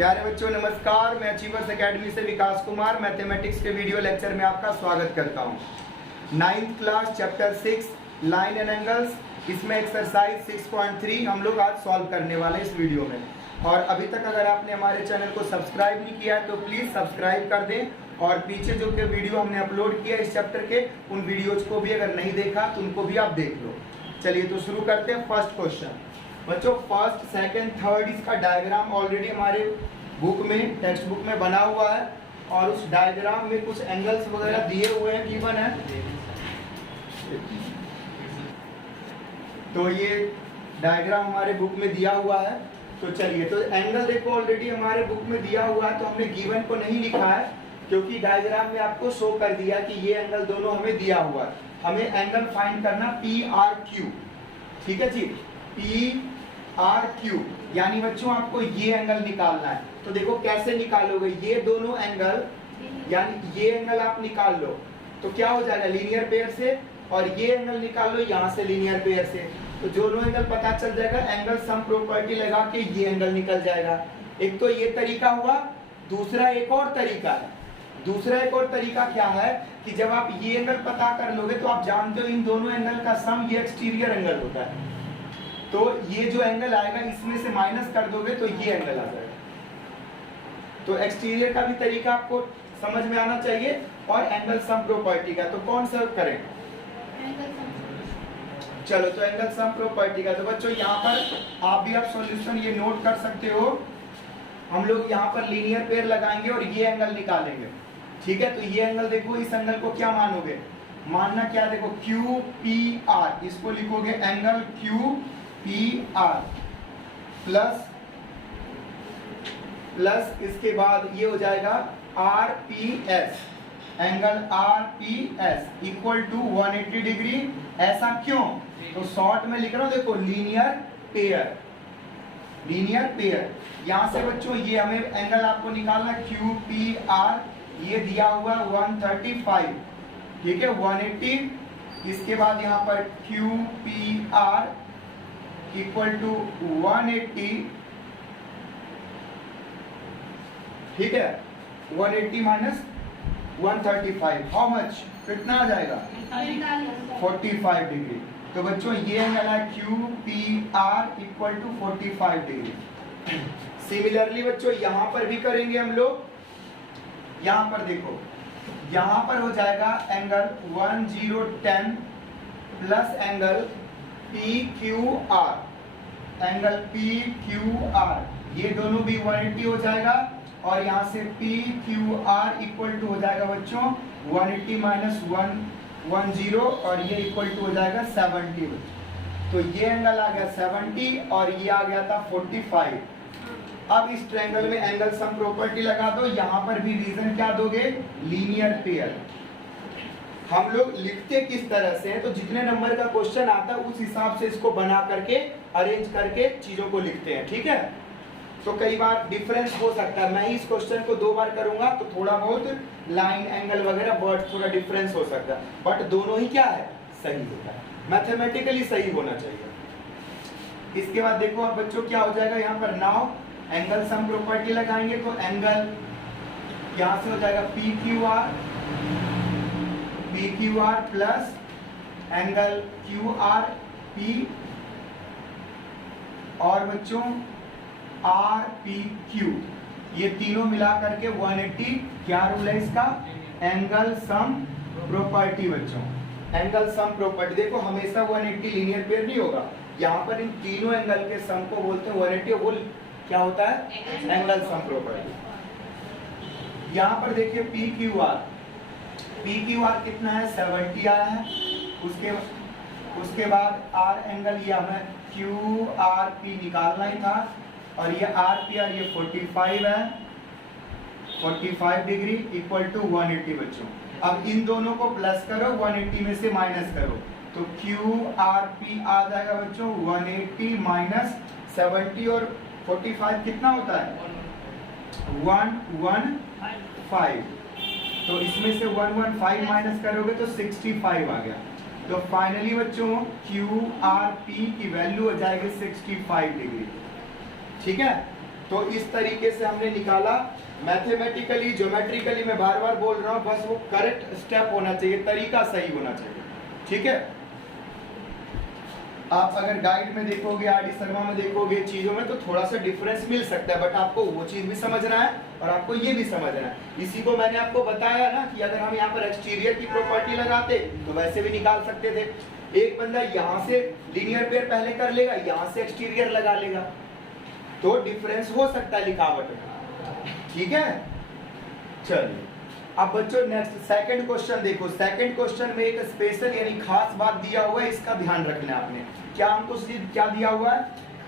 प्यारे बच्चों नमस्कार, मैं अचीवर्स एकेडमी से विकास कुमार मैथमेटिक्स के वीडियो लेक्चर में आपका स्वागत करता हूं। 9th class chapter 6 line and angles, इसमें एक्सरसाइज 6.3 हम लोग आज सॉल्व करने वाले हैं इस वीडियो में। और अभी तक अगर आपने हमारे चैनल को सब्सक्राइब नहीं किया है तो प्लीज़ सब्सक्राइब कर दें और पीछे जो के वीडियो हमने अपलोड किया इस चैप्टर के उन वीडियोज को भी अगर नहीं देखा तो उनको भी आप देख लो। चलिए तो शुरू करते हैं। फर्स्ट क्वेश्चन बच्चों, फर्स्ट सेकंड थर्ड इसका डायग्राम ऑलरेडी हमारे बुक में टेक्स्ट बुक में बना हुआ है और उस डायग्राम में कुछ एंगल्स वगैरह दिए हुए हैं, गिवन है। तो ये डायग्राम हमारे बुक में दिया हुआ है। तो चलिए, तो एंगल देखो ऑलरेडी हमारे बुक में दिया हुआ है, तो हमने गिवन को नहीं लिखा है क्योंकि डायग्राम में आपको शो कर दिया कि ये एंगल दोनों हमें दिया हुआ है। हमें एंगल फाइंड करना PRQ, ठीक है जी, PRQ, यानी बच्चों आपको ये एंगल निकालना है। तो देखो कैसे निकालोगे, ये दोनों एंगल यानी ये एंगल आप निकाल लो तो क्या हो जाएगा लीनियर पेयर से, और ये एंगल निकाल लो यहाँ से लीनियर पेयर से, तो दोनों एंगल पता चल जाएगा। एंगल सम प्रॉपर्टी लगा के ये एंगल निकल जाएगा। एक तो ये तरीका हुआ, दूसरा एक और तरीका है। दूसरा एक और तरीका क्या है कि जब आप ये एंगल पता कर लोगे तो आप जानते हो इन दोनों एंगल का सम ये एक्सटीरियर एंगल होता है। तो ये जो एंगल आएगा इसमें से माइनस कर दोगे तो ये एंगल आ जाएगा। तो एक्सटीरियर का भी तरीका आपको समझ में आना चाहिए और एंगल सम प्रॉपर्टी का। तो कौन सा करें? चलो, तो एंगल सम प्रॉपर्टी का। तो बच्चों यहाँ पर आप भी सॉल्यूशन ये नोट कर सकते हो। हम लोग यहाँ पर लीनियर पेयर लगाएंगे और ये एंगल निकालेंगे, ठीक है। तो ये एंगल देखो, इस एंगल को क्या मानोगे? मानना क्या, देखो QPR, इसको लिखोगे एंगल QPR प्लस इसके बाद ये हो जाएगा RPS, angle RPS equal to 180 degree. ऐसा क्यों? तो शॉर्ट में लिख रहा हूं, देखो लीनियर पेयर, लीनियर पेयर। यहां से बच्चों ये हमें एंगल आपको निकालना QPR, ये दिया हुआ 135, ठीक है, 180। इसके बाद यहाँ पर QPR इक्वल टू 180, ठीक है, 180 माइनस 135, हाउ मच, कितना आ जाएगा? 45 डिग्री। तो बच्चों ये एंगल है QPR equal to 45 degree. Similarly बच्चों यहाँ पर भी करेंगे हम लोग। यहाँ पर देखो, यहाँ पर हो जाएगा angle 1010 plus angle PQR, angle PQR, ये दोनों भी 180 हो जाएगा। और यहाँ से PQR इक्वल टू हो जाएगा बच्चों 180 माइनस 110 और ये इक्वल टू हो जाएगा 70। तो ये एंगल आ गया 70 और ये आ गया था 45। अब इस ट्रायंगल में एंगल सम प्रॉपर्टी लगा दो। यहाँ पर भी रीजन क्या दोगे? Linear pair. हम लोग लिखते किस तरह से है, तो जितने नंबर का क्वेश्चन आता है उस हिसाब से इसको बना करके अरेंज करके चीजों को लिखते हैं, ठीक है। तो कई बार डिफरेंस हो सकता है, मैं इस क्वेश्चन को 2 बार करूंगा तो थोड़ा बहुत लाइन एंगल वगैरह वर्ड थोड़ा डिफरेंस हो सकता है, बट दोनों ही क्या है, सही होता है, मैथमेटिकली सही होना चाहिए। इसके बाद देखो अब बच्चों क्या हो जाएगा, यहाँ पर नाउ एंगल सम प्रॉपर्टी लगाएंगे तो एंगल यहाँ से हो जाएगा PQR प्लस एंगल QRP और बच्चों RPQ, ये तीनों मिला करके 180। क्या रूल है इसका? Angle sum property. बच्चों एंगल सम प्रॉपर्टी देखो हमेशा 180 लीनियर पेयर नहीं होगा। यहाँ पर इन तीनों एंगल के सम को बोलते हैं 180, वो क्या होता है? Angle sum property. यहाँ पर देखिए PQR कितना है? 70 आया है। उसके बाद R एंगल, ये हमें QRP निकालना ही था और ये RPR ये 45 है, 45 डिग्री इक्वल टू 180 बच्चों। अब इन दोनों को प्लस करो, 180 में से माइनस करो तो QRP आ जाएगा बच्चों 180 माइनस 70 और 45 कितना होता है? 115। तो इसमें से 115 माइनस करोगे तो 65 आ गया। तो फाइनली बच्चों QRP की वैल्यू हो जाएगी 65 डिग्री। ठीक है, तो इस तरीके से हमने निकाला। मैथमेटिकली ज्योमेट्रिकली मैं बार बार बोल रहा हूँ, बस वो करेक्ट स्टेप होना चाहिए, तरीका सही होना चाहिए, ठीक है। आप अगर गाइड में देखोगे, आरडी शर्मा में देखोगे चीजों में, तो थोड़ा सा डिफरेंस मिल सकता है, बट आपको वो चीज भी समझना है और आपको ये भी समझना है। इसी को मैंने आपको बताया ना कि अगर हम यहाँ पर एक्सटीरियर की प्रॉपर्टी लगाते तो वैसे भी निकाल सकते थे। एक बंदा यहाँ से लीनियर पेयर पहले कर लेगा, यहाँ से एक्सटीरियर लगा लेगा, तो डिफरेंस हो सकता है लिखावट में, ठीक है। चलिए अब बच्चों नेक्स्ट सेकंड क्वेश्चन देखो। सेकंड क्वेश्चन में एक स्पेशल यानी खास बात दिया हुआ है, इसका ध्यान रखना है आपने। क्या हमको क्या दिया हुआ है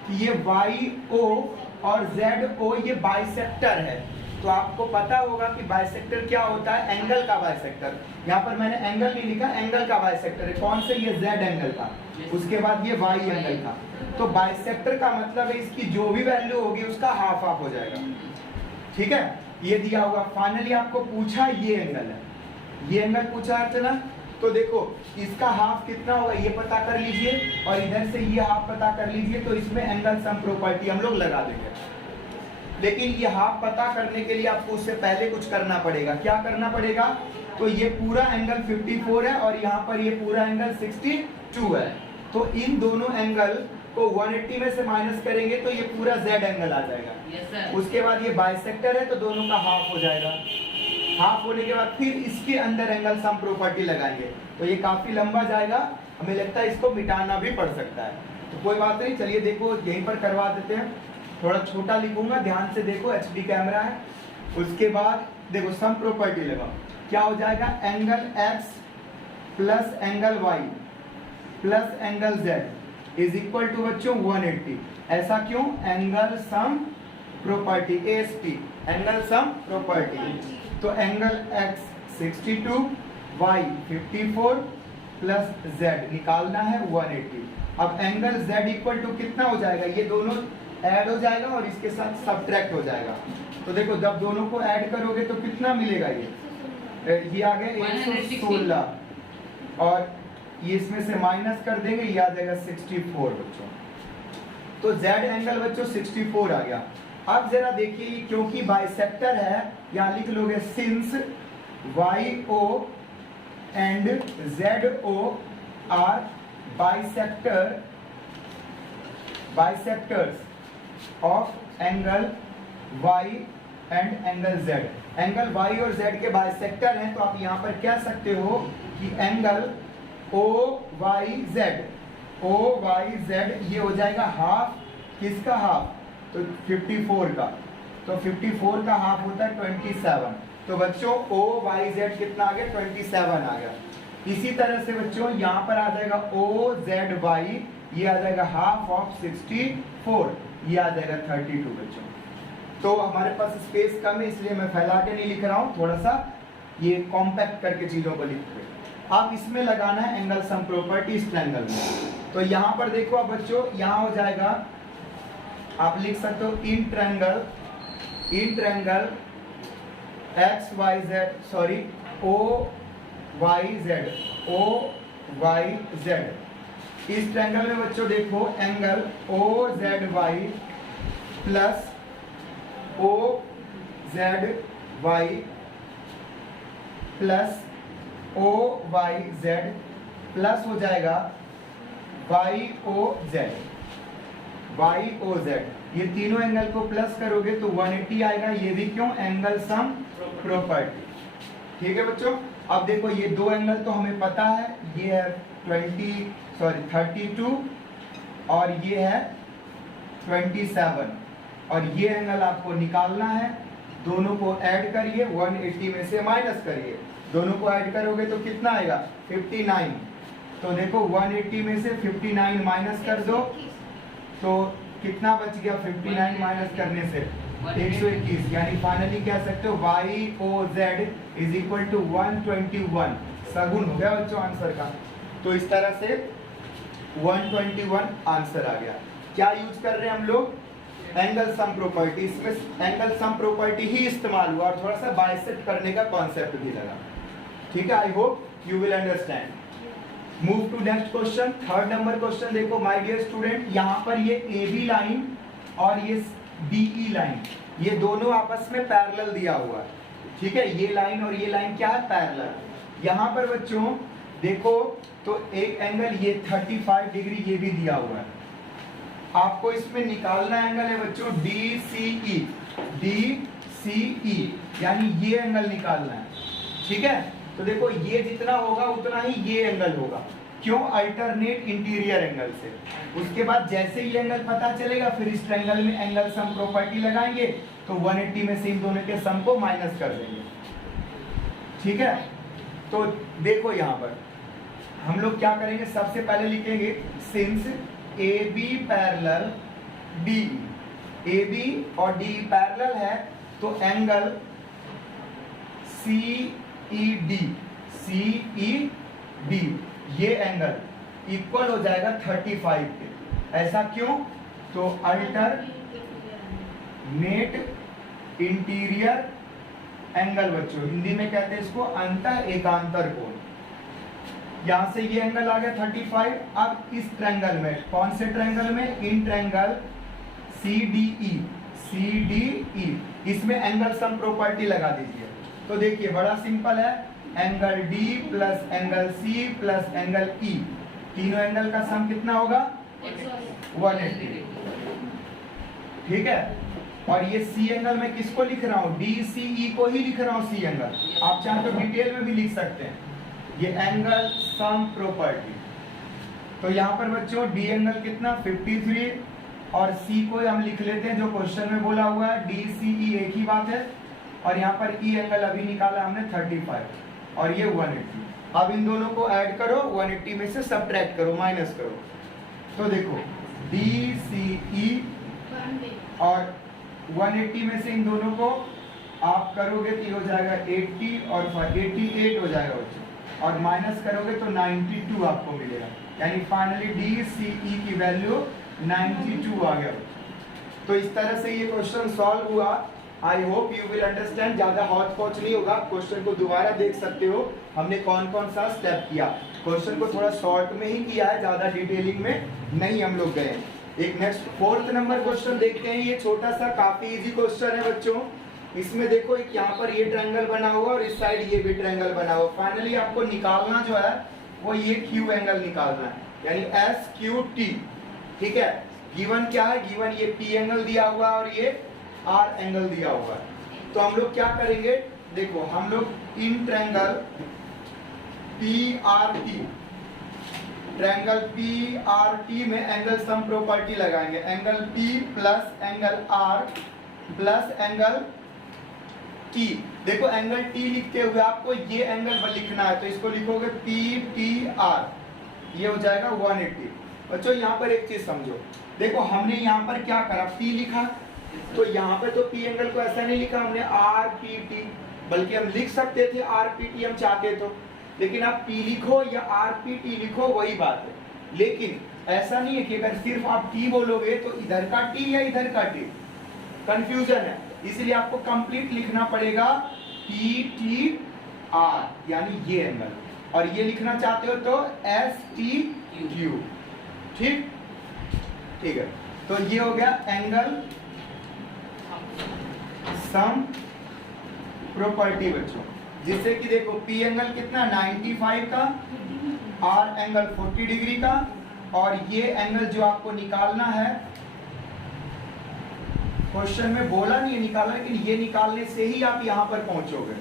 कि ये YO और ZO ये बाइसेक्टर है। तो आपको पता होगा कि बाइसेक्टर क्या होता है, एंगल का बाइसेक्टर। यहाँ पर मैंने एंगल नहीं लिखा, एंगल का बाइसेक्टर है। कौन से, ये Z एंगल का, उसके बाद ये Y एंगल का। तो बाइसेक्टर का मतलब है इसकी जो भी वैल्यू होगी उसका हाफ हाफ हो जाएगा, ठीक है। ये दिया होगा। फाइनली आपको पूछा ये एंगल है, ये एंगल पूछा है ना, तो देखो इसका हाफ कितना होगा ये पता कर लीजिए और इधर से ये हाफ पता कर लीजिए, तो इसमें एंगल सम प्रॉपर्टी हम लोग लगा देंगे। लेकिन ये हाफ पता करने के लिए आपको उससे पहले कुछ करना पड़ेगा। क्या करना पड़ेगा, तो ये पूरा एंगल 54 है और यहाँ पर ये पूरा एंगल 62 है। तो इन दोनों एंगल को 180 में से माइनस करेंगे तो ये पूरा Z एंगल आ जाएगा। yes, उसके बाद ये बाइसेक्टर है तो दोनों का हाफ हो जाएगा। हाफ होने के बाद फिर इसके अंदर एंगल सम प्रॉपर्टी लगाएंगे, तो ये काफी लंबा जाएगा, हमें लगता है इसको मिटाना भी पड़ सकता है। तो कोई बात नहीं, चलिए देखो यहीं पर करवा देते हैं। थोड़ा छोटा लिखूंगा, ध्यान से देखो, HD कैमरा है। उसके बाद देखो सम प्रॉपर्टी लगाओ, क्या हो जाएगा, angle X plus angle Y plus angle Z is equal to बच्चों 180। ऐसा क्यों, angle sum property, ASP angle sum property. तो angle X 62, Y 54 plus Z निकालना है 180। अब एंगल Z इक्वल टू कितना हो जाएगा, ये दोनों ऐड हो जाएगा और इसके साथ सब्ट्रैक्ट हो जाएगा। तो देखो जब दोनों को ऐड करोगे तो कितना मिलेगा, ये आ गया 116 और ये इसमें से माइनस कर देंगे, ये आ जाएगा 64 बच्चों। तो Z एंगल बच्चों 64 आ गया। अब जरा देखिए, क्योंकि बाइसेक्टर है, यहाँ लिख लोगे since YO and ZO are bisectors of angle Y and angle Z। Angle Y और Z के बाइसेक्टर हैं, तो आप यहाँ पर कह सकते हो कि एंगल OYZ ये हो जाएगा हाफ, किसका हाफ, तो 54 का। तो 54 का हाफ होता है 27। तो बच्चों OYZ कितना आ गया, 27 आ गया। इसी तरह से बच्चों यहाँ पर आ जाएगा OZY, ये आ जाएगा हाफ ऑफ 64, ये आ जाएगा 32 बच्चों। तो हमारे पास स्पेस कम है इसलिए मैं फैला के नहीं लिख रहा हूँ, थोड़ा सा ये कॉम्पैक्ट करके चीजों को लिख रहे। आप इसमें लगाना है एंगल सम प्रॉपर्टी इस ट्रायंगल में। तो यहाँ पर देखो अब बच्चों, यहाँ हो जाएगा, आप लिख सकते हो इन ट्रायंगल OYZ। इस ट्रायंगल में बच्चों देखो angle OZY plus OZY plus OYZ plus हो जाएगा YOZ। ये तीनों एंगल को प्लस करोगे तो 180 आएगा। ये भी क्यों, एंगल सम प्रॉपर्टी, ठीक है बच्चों। अब देखो ये दो एंगल तो हमें पता है, ये है 32 और ये है 27 और ये एंगल आपको निकालना है। दोनों को ऐड करिए, 180 में से माइनस करिए, दोनों को ऐड करोगे तो कितना आएगा, 59। तो देखो 180 में से 59 माइनस कर दो तो कितना बच गया, 59 माइनस करने से 121। यानी फाइनली कह सकते हो YOZ इज इक्वल टू 121। सगुन हो गया बच्चों आंसर का। तो इस तरह से 121 आंसर आ गया। क्या यूज कर रहे हैं हम लोग, एंगल सम प्रॉपर्टी। इसमें एंगल सम प्रॉपर्टी ही इस्तेमाल हुआ और थोड़ा सा बाइसेक्ट करने का कॉन्सेप्ट भी लगा, ठीक है। I hope you will understand. Move to next question. Third number question देखो माय डियर स्टूडेंट, यहाँ पर ये AB लाइन और ये DE लाइन, ये दोनों आपस में पैरेलल दिया हुआ है, ठीक है। ये लाइन और ये लाइन क्या है, पैरेलल। यहाँ पर बच्चों देखो तो एक एंगल ये 35 डिग्री ये भी दिया हुआ है। आपको इसमें निकालना एंगल है बच्चों DCE, DCE यानी ये एंगल निकालना है, ठीक है। तो देखो ये जितना होगा उतना ही ये एंगल होगा, क्यों, अल्टरनेट इंटीरियर एंगल से। उसके बाद जैसे ये एंगल पता चलेगा फिर इस ट्रायंगल में एंगल सम प्रॉपर्टी लगाएंगे तो 180 में से इन दोनों के सम को माइनस कर देंगे, ठीक है। तो देखो यहाँ पर हम लोग क्या करेंगे, सबसे पहले लिखेंगे since AB parallel DE, AB और DE पैरेलल है तो एंगल CED, CED ये एंगल इक्वल हो जाएगा 35 के। ऐसा क्यों, तो अल्टरनेट इंटीरियर एंगल बच्चों, हिंदी में कहते हैं इसको अंतः एकांतर कोण। यहां से ये एंगल आ गया 35। अब इस ट्रायंगल में, कौन से ट्रायंगल में, इन ट्रायंगल CDE, CDE इसमें एंगल सम प्रॉपर्टी लगा दीजिए। तो देखिए बड़ा सिंपल है, angle D plus angle C plus angle E, तीनों एंगल का सम कितना होगा 180, ठीक है। और ये C एंगल में किसको लिख रहा हूँ, DCE को ही लिख रहा हूँ C एंगल, आप चाहे तो डिटेल में भी लिख सकते हैं। ये एंगल सम प्रॉपर्टी, तो यहाँ पर बच्चों D एंगल कितना 53 और C को हम लिख लेते हैं जो क्वेश्चन में बोला हुआ है, DCE एक ही बात है। और यहाँ पर E एंगल अभी निकाला हमने 35 और ये 180। अब इन दोनों को ऐड करो, 180 में से सब्ट्रैक्ट करो, माइनस करो। तो देखो DCE और 180 में से इन दोनों को आप करोगे तो ये हो जाएगा 80 और 88 हो जाएगा बच्चों, और माइनस करोगे तो 92 आपको मिलेगा, यानी फाइनली DCE की वैल्यू 92 आ गया। तो इस तरह से ये क्वेश्चन सॉल्व हुआ। आई होप यू विल अंडरस्टैंड, ज्यादा हौच पौच नहीं होगा, क्वेश्चन को दोबारा देख सकते हो हमने कौन कौन सा स्टेप किया। क्वेश्चन को थोड़ा शॉर्ट में ही किया है, ज्यादा डिटेलिंग में नहीं हम लोग गए। एक नेक्स्ट 4th नंबर क्वेश्चन देखते हैं। ये छोटा सा काफी इजी क्वेश्चन है बच्चों। इसमें देखो एक यहाँ पर ये ट्रायंगल बना हुआ और इस साइड ये भी ट्रायंगल बना हुआ। फाइनली आपको निकालना जो है वो ये Q एंगल निकालना है, यानी SQT, ठीक है। गिवन क्या है, गिवन ये P एंगल दिया हुआ और ये R एंगल दिया हुआ है। तो हम लोग क्या करेंगे, देखो हम लोग in triangle PRT, triangle PRT में एंगल सम प्रॉपर्टी लगाएंगे, angle P plus angle R plus angle T। देखो एंगल T लिखते हुए आपको ये एंगल लिखना है, तो इसको लिखोगे PTR, ये हो जाएगा 180। बच्चों यहाँ पर एक चीज समझो, देखो हमने यहाँ पर क्या करा, P लिखा, तो यहाँ पे तो P एंगल को ऐसा नहीं लिखा हमने RPT, बल्कि हम लिख सकते थे RPT हम चाहते तो, लेकिन आप P लिखो या RPT लिखो वही बात है। लेकिन ऐसा नहीं है कि अगर सिर्फ आप T बोलोगे तो इधर का T या इधर का T, कंफ्यूजन है, इसलिए आपको कंप्लीट लिखना पड़ेगा PTR, यानी ये एंगल, और ये लिखना चाहते हो तो STQ, ठीक, ठीक है। तो ये हो गया एंगल सम प्रॉपर्टी बच्चों, जिससे कि देखो P एंगल कितना 95 का, R एंगल 40 डिग्री का, और ये एंगल जो आपको निकालना है, क्वेश्चन में बोला नहीं है निकालना, लेकिन ये निकालने से ही आप यहां पर पहुंचोगे।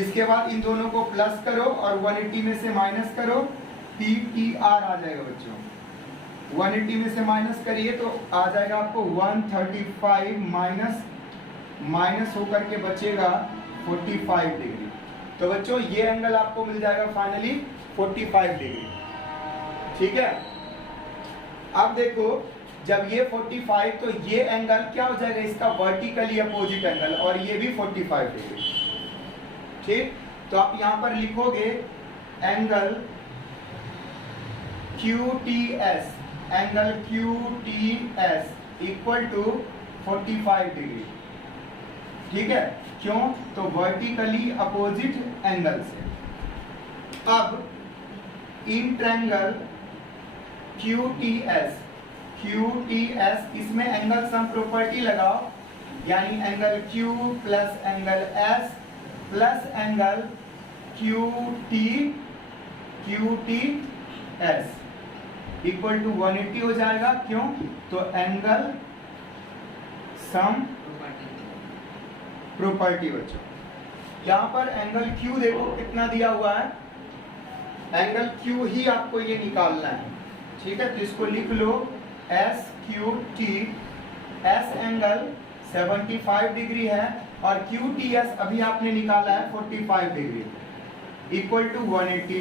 इसके बाद इन दोनों को प्लस करो और 180 में से माइनस करो, PTR आ जाएगा बच्चों। 180 में से माइनस करिए तो आ जाएगा आपको 135 माइनस होकर के बचेगा 45 डिग्री। तो बच्चों ये एंगल आपको मिल जाएगा फाइनली 45 डिग्री, ठीक है। अब देखो जब ये 45, तो ये एंगल क्या हो जाएगा, इसका वर्टिकली अपोजिट एंगल, और ये भी 45 डिग्री, ठीक। तो आप यहां पर लिखोगे angle QTS, angle QTS equal to 45 degree, ठीक है। क्यों, तो वर्टिकली अपोजिट एंगल से। अब इन ट्रायंगल QTS QTS, इसमें एंगल सम प्रॉपर्टी लगाओ, यानी angle Q plus angle S plus angle QTS equal to 180 हो जाएगा। क्यों? तो एंगल सम प्रॉपर्टी बच्चों, यहाँ पर एंगल Q देखो कितना दिया हुआ है, एंगल Q ही आपको ये निकालना है, ठीक है। तो इसको लिख लो SQT, S एंगल 75 डिग्री है और QTS अभी आपने निकाला है 45 डिग्री इक्वल टू 180,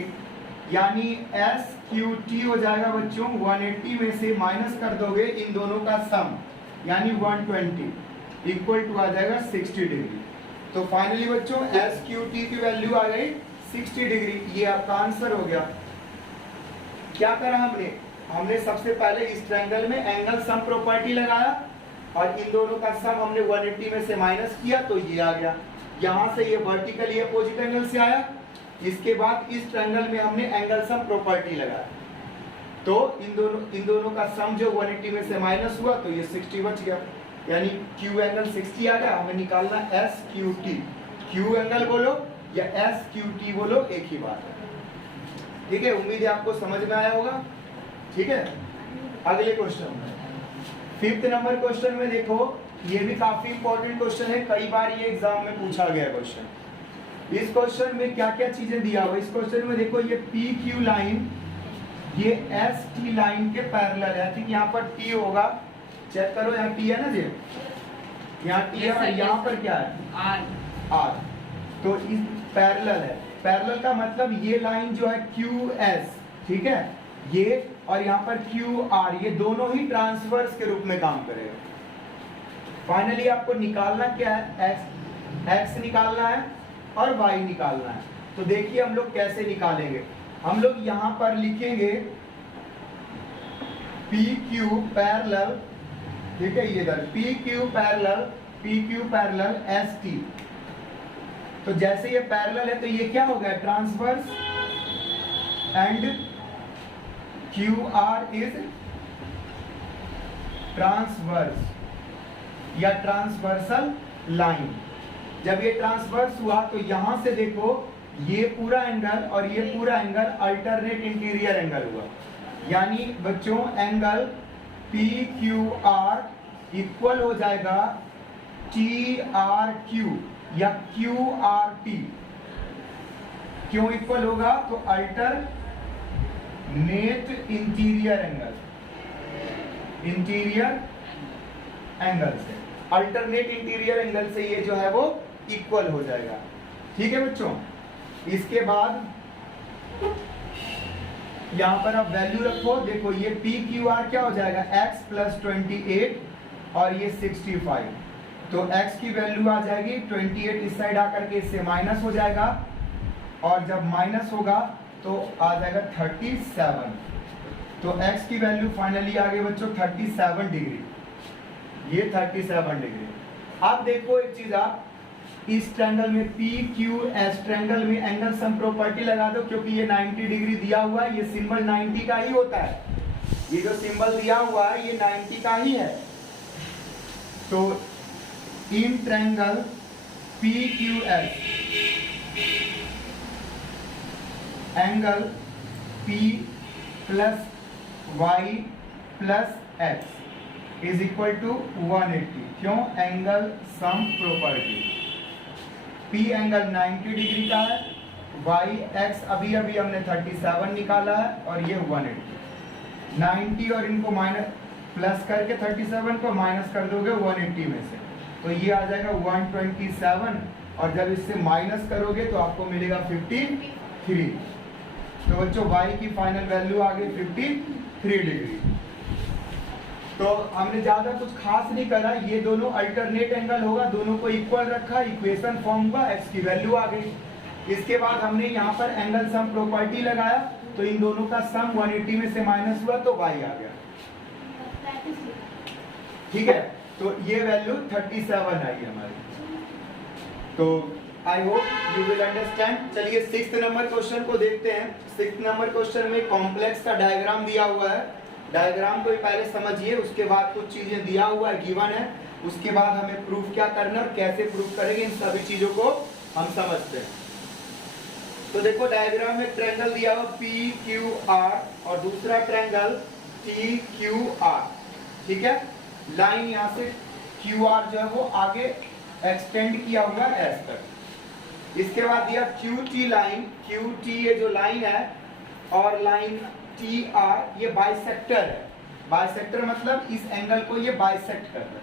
यानी SQT हो जाएगा बच्चों 180 में से माइनस कर दोगे इन दोनों का सम, यानी 120 इक्वल टू आ जाएगा 60 डिग्री। तो फाइनली बच्चों SQT की वैल्यू आ गई 60 डिग्री। ये आपका आंसर हो गया। क्या करा हमने सबसे पहले इस ट्रायंगल में एंगल सम प्रॉपर्टी लगाया और इन दोनों का सम हमने 180 में से माइनस किया तो ये आ गया। यहाँ से ये वर्टिकल ये अपोजिट एंगल से आया, इसके बाद इस ट्रायंगल में हमने एंगल सम प्रॉपर्टी लगाया तो इन दोनों का सम जो 180 में से माइनस हुआ तो ये 60 बच गया, यानी Q एंगल 60 आ गया। हमें निकालना SQT, Q एंगल बोलो या SQT बोलो एक ही बात है, ठीक है। उम्मीद है आपको समझ में आया होगा, ठीक है। अगले क्वेश्चन में 5th नंबर क्वेश्चन में देखो, ये भी काफी इंपॉर्टेंट क्वेश्चन है, कई बार ये एग्जाम में पूछा गया क्वेश्चन। इस क्वेश्चन में क्या क्या चीजें दिया हुआ, इस क्वेश्चन में देखो ये PQ लाइन ये ST लाइन के पैरेलल है, ठीक। यहाँ पर T होगा, चेक करो यहाँ T है ना जी, यहाँ T है और यहाँ पर क्या है R। तो इस पैरेलल है, पैरेलल का मतलब ये लाइन जो है QS, ठीक है, ये और यहाँ पर QR, ये दोनों ही ट्रांसवर्स के रूप में काम करेगा। फाइनली आपको निकालना क्या है, x निकालना है और y निकालना है। तो देखिए हम लोग कैसे निकालेंगे, हम लोग यहाँ पर लिखेंगे PQ पैरेलल, ठीक है, ये इधर PQ पैरेलल ST। तो जैसे ये पैरेलल है तो ये क्या हो गया, transverse, and QR is transverse या ट्रांसवर्सल लाइन। जब ये ट्रांसवर्स हुआ तो यहां से देखो ये पूरा एंगल और ये पूरा एंगल अल्टरनेट इंटीरियर एंगल हुआ, यानी बच्चों एंगल PQR इक्वल हो जाएगा TRQ या QRT। क्यों इक्वल होगा, तो अल्टरनेट इंटीरियर एंगल से, अल्टरनेट इंटीरियर एंगल से ये जो है वो इक्वल हो जाएगा, ठीक है बच्चों। इसके बाद यहां पर आप वैल्यू रखो, देखो ये PQR क्या हो जाएगा, x प्लस 28 और ये 65। तो x की वैल्यू आ जाएगी 28, इस साइड आकर के इससे माइनस हो जाएगा और जब माइनस होगा तो आ जाएगा 37। तो x की वैल्यू फाइनली आ गई बच्चों 37 डिग्री, ये 37 डिग्री। अब देखो एक चीज, आप इस ट्रायंगल में PQS ट्रायंगल में एंगल सम प्रॉपर्टी लगा दो, क्योंकि ये 90 डिग्री दिया हुआ है, ये सिंबल 90 का ही होता है, ये जो सिंबल दिया हुआ है ये 90 का ही है। तो in triangle PQS angle P plus Y plus X is equal to 180। क्यों, angle sum property, P angle 90 degree का है, Y X अभी हमने 37 निकाला है और ये 180। 90 और इनको माइनस प्लस करके 37 को माइनस कर दोगे 180 में से, तो ये आ जाएगा 127 और जब इससे माइनस करोगे तो आपको मिलेगा 53। तो बच्चों y की फाइनल वैल्यू आ गई 53 डिग्री। तो हमने ज्यादा कुछ खास नहीं करा, ये दोनों अल्टरनेट एंगल होगा, दोनों को इक्वल रखा, इक्वेशन फॉर्म हुआ, x की वैल्यू आ गई। इसके बाद हमने यहाँ पर एंगल सम प्रॉपर्टी लगाया, तो इन दोनों का सम 180 में से माइनस हुआ तो y आ गया, ठीक है। तो ये वैल्यू 37 आई हमारी। तो आई होप यू विल अंडरस्टैंड। चलिए 6th नंबर क्वेश्चन को देखते हैं। 6th नंबर क्वेश्चन में कॉम्प्लेक्स का डायग्राम दिया हुआ है। डायग्राम को पहले समझिए, उसके बाद कुछ चीजें दिया हुआ है, गिवन है, उसके बाद हमें प्रूफ क्या करना है और कैसे प्रूफ करेंगे, इन सभी चीजों को हम समझते हैं। तो देखो डायग्राम में ट्रायंगल दिया हुआ पी क्यू आर और दूसरा ट्रायंगल टी क्यू आर, ठीक है। लाइन यहाँ से क्यू आर जो है वो आगे एक्सटेंड किया हुआ है एस तक। इसके बाद दिया Q T line, Q T ये जो लाइन है और लाइन टी आर ये बाइसेक्टर है। बाइसेक्टर मतलब इस एंगल को ये बाइसेक्ट कर रहा है,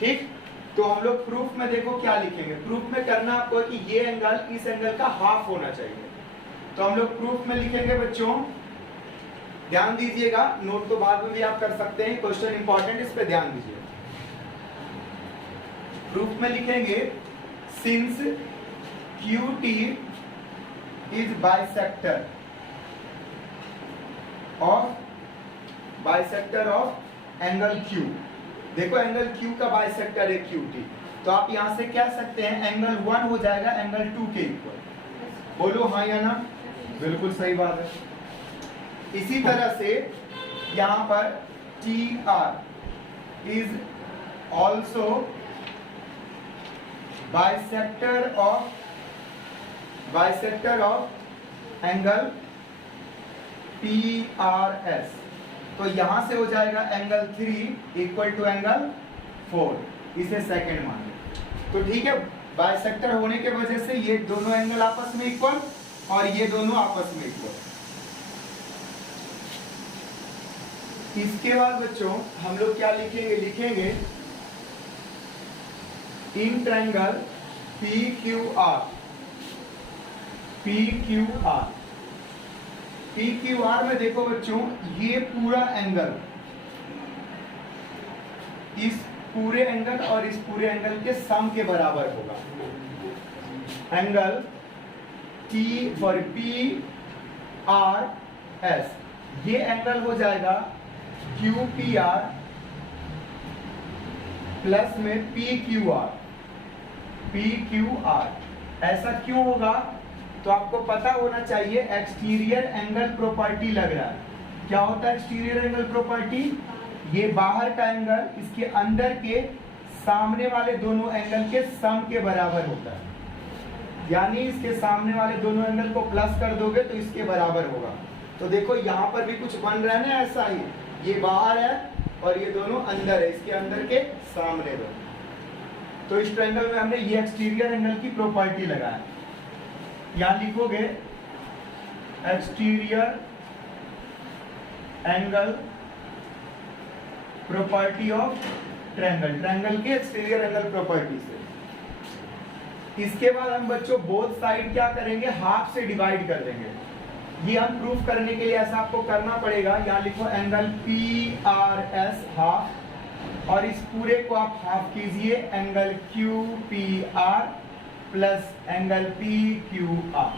ठीक। तो हम लोग प्रूफ में देखो क्या लिखेंगे, प्रूफ में करना आपको कि ये एंगल इस एंगल का हाफ होना चाहिए। तो हम लोग प्रूफ में लिखेंगे बच्चों, ध्यान दीजिएगा, नोट तो बाद में भी आप कर सकते हैं, क्वेश्चन इंपॉर्टेंट, इस पे ध्यान दीजिए। प्रूफ में लिखेंगे since Q T is bisector of angle Q. देखो एंगल क्यू का बाइसेक्टर है क्यू टी, तो आप यहां से कह सकते हैं एंगल 1 हो जाएगा एंगल 2 के इक्वल। बोलो हाँ या ना, बिल्कुल सही बात है। इसी तरह से यहां पर T R is also bisector of angle P R S. तो यहां से हो जाएगा एंगल 3 इक्वल टू एंगल 4, इसे सेकंड मान लो। तो ठीक है, बाइसेक्टर होने के वजह से ये दोनों एंगल आपस में इक्वल और ये दोनों आपस में इक्वल। इसके बाद बच्चों हम लोग क्या लिखेंगे in triangle P Q R में देखो बच्चों ये पूरा एंगल, इस पूरे एंगल और इस पूरे एंगल के सम के बराबर होगा। Angle T for P R S, ये एंगल हो जाएगा क्यू पी आर प्लस में पी क्यू आर। ऐसा क्यों होगा, तो आपको पता होना चाहिए एक्सटीरियर एंगल प्रॉपर्टी लग रहा है। क्या होता है एक्सटीरियर एंगल प्रॉपर्टी, ये बाहर का एंगल इसके अंदर के सामने वाले दोनों एंगल के सम के बराबर होता है। यानी इसके सामने वाले दोनों एंगल को प्लस कर दोगे तो इसके बराबर होगा। तो देखो यहाँ पर भी कुछ बन रहा है ना ऐसा ही, ये बाहर है और ये दोनों अंदर है, इसके अंदर के सामने दो। तो इस ट्रायंगल में हमने ये एक्सटीरियर एंगल की प्रॉपर्टी लगाया। यहां लिखोगे exterior angle property of triangle के एक्सटीरियर एंगल प्रॉपर्टी से। इसके बाद हम बच्चों बोथ साइड क्या करेंगे, हाफ से डिवाइड कर देंगे। ये हम प्रूफ करने के लिए ऐसा आपको करना पड़ेगा। यहां लिखो angle P R S half, और इस पूरे को आप हाफ कीजिए angle Q P R plus angle P Q R,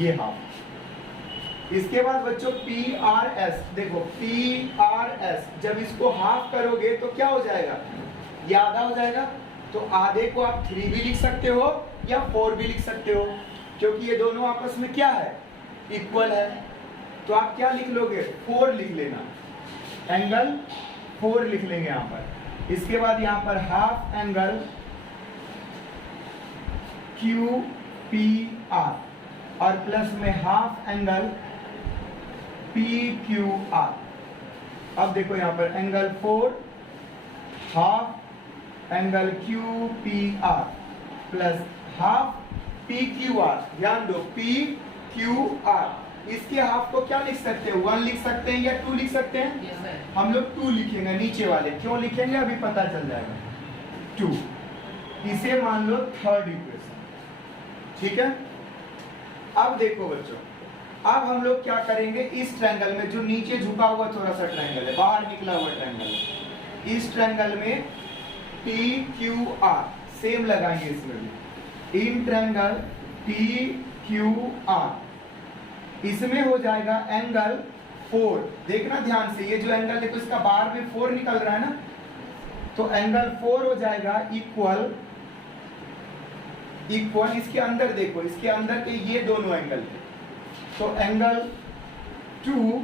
ये हाफ। इसके बाद बच्चों पी आर एस, देखो पी आर एस जब इसको हाफ करोगे तो क्या हो जाएगा, ये आधा हो जाएगा। तो आधे को आप 3 भी लिख सकते हो या 4 भी लिख सकते हो, क्योंकि ये दोनों आपस में क्या है, इक्वल है। तो आप क्या लिख लोगे, 4 लिख लेना, एंगल 4 लिख लेंगे यहाँ पर। इसके बाद यहाँ पर half angle Q P R और प्लस में half angle P Q R. अब देखो यहाँ पर angle 4 half angle Q P R plus half P Q R. ध्यान दो पी क्यू आर, इसके हाफ को क्या लिख सकते हैं, 1 लिख सकते हैं या 2 लिख सकते हैं। yes, हम लोग 2 लिखेंगे नीचे वाले, क्यों लिखेंगे अभी पता चल जाएगा। 2 इसे मान लो थर्ड इक्वेशन, ठीक है। अब देखो बच्चों, अब हम लोग क्या करेंगे, इस ट्रायंगल में जो नीचे झुका हुआ थोड़ा सा ट्रायंगल है, बाहर निकला हुआ ट्रायंगल है, इस ट्रायंगल में टी क्यू आर सेम लगाएंगे इसमें भी। In triangle T Q R इसमें हो जाएगा एंगल 4। देखना ध्यान से, ये जो एंगल देखो इसका बाहर में 4 निकल रहा है ना, तो एंगल 4 हो जाएगा इक्वल इसके अंदर देखो, इसके अंदर के ये दोनों एंगल थे, तो angle 2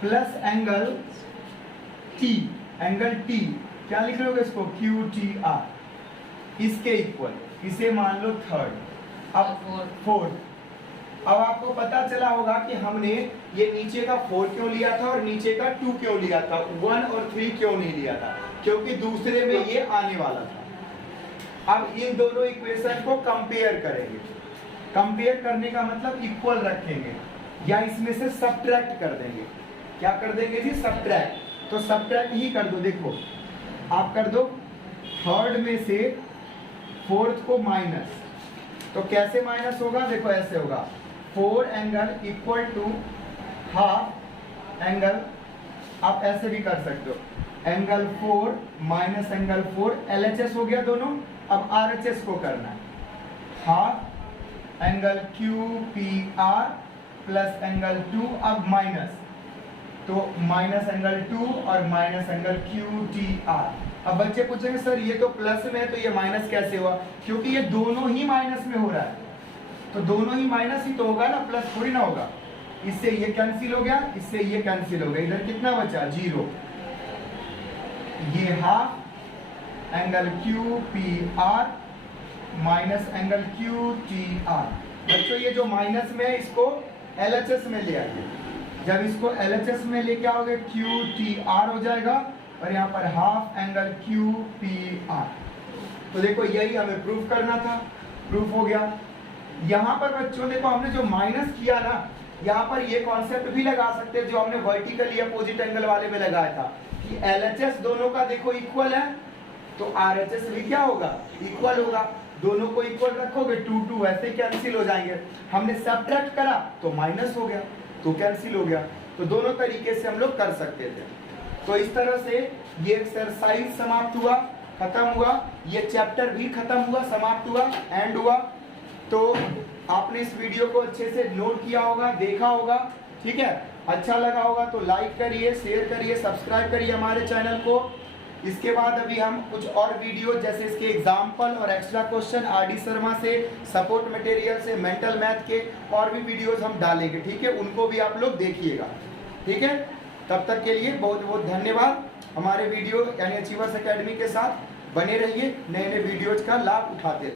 plus angle T, angle T क्या लिख रहे हो इसको, क्यू टी आर, इसके इक्वल, इसे मान लो थर्ड, अब फोर्थ। अब आपको पता चला होगा कि हमने ये नीचे का 4 क्यों लिया था और नीचे का 2 क्यों लिया था, 1 और 3 क्यों नहीं लिया था, क्योंकि दूसरे में ये आने वाला था। अब इन दोनों इक्वेशन को कंपेयर करेंगे। कंपेयर करने का मतलब इक्वल रखेंगे या इसमें से सब्ट्रैक्ट कर देंगे। क्या कर देंगे जी, सब्ट्रैक्ट। तो सब्ट्रैक्ट ही कर दो, देखो आप कर दो थर्ड में से फोर्थ को माइनस, तो कैसे माइनस होगा, देखो ऐसे होगा 4 angle equal to half angle, आप ऐसे भी कर सकते हो, एंगल 4 माइनस एंगल 4, LHS हो गया दोनों। अब RHS को करना है, half angle QPR plus angle 2, अब माइनस, तो माइनस एंगल 2 और माइनस एंगल QTR। अब बच्चे पूछेंगे सर ये तो प्लस में है तो ये माइनस कैसे हुआ, क्योंकि ये दोनों ही माइनस में हो रहा है, तो दोनों ही माइनस ही तो होगा ना, प्लस थोड़ी ना होगा। इससे ये कैंसिल हो गया, इससे ये कैंसिल हो गया, इधर कितना बचा, 0। ये half angle QPR minus angle QTR। बच्चों ये जो माइनस में है इसको LHS में ले आइए, जब इसको LHS में लेके आओगे QTR हो जाएगा और यहाँ पर हाफ एंगल QPR। तो देखो यही हमें प्रूफ करना था, प्रूफ हो गया। यहाँ पर बच्चों देखो हमने जो माइनस किया ना, यहाँ पर ये कॉन्सेप्ट भी लगा सकते हैं जो हमने वर्टिकली अपोजिट एंगल वाले में लगाया था कि LHS दोनों का देखो इक्वल है, तो RHS भी क्या होगा, इक्वल होगा। दोनों को इक्वल रखोगे 2 2 ऐसे कैंसिल हो जाएंगे। हमने सब्ट्रैक्ट करा तो माइनस हो गया, तो कैंसिल हो गया। तो दोनों तरीके से हम लोग कर सकते थे। तो इस तरह से ये एक्सरसाइज समाप्त हुआ, खत्म हुआ, ये चैप्टर भी खत्म हुआ, समाप्त हुआ, एंड हुआ। तो आपने इस वीडियो को अच्छे से नोट किया होगा, देखा होगा, ठीक है। अच्छा लगा होगा तो लाइक करिए, शेयर करिए, सब्सक्राइब करिए हमारे चैनल को। इसके बाद अभी हम कुछ और वीडियो जैसे इसके एग्जाम्पल और एक्स्ट्रा क्वेश्चन RD शर्मा से, सपोर्ट मटेरियल से, मेंटल मैथ के और भी वीडियोस हम डालेंगे, ठीक है। उनको भी आप लोग देखिएगा, ठीक है। तब तक के लिए बहुत बहुत धन्यवाद। हमारे वीडियो यानी अचीवर्स एकेडमी के साथ बने रहिए, नए नए वीडियोज का लाभ उठाते रहिए।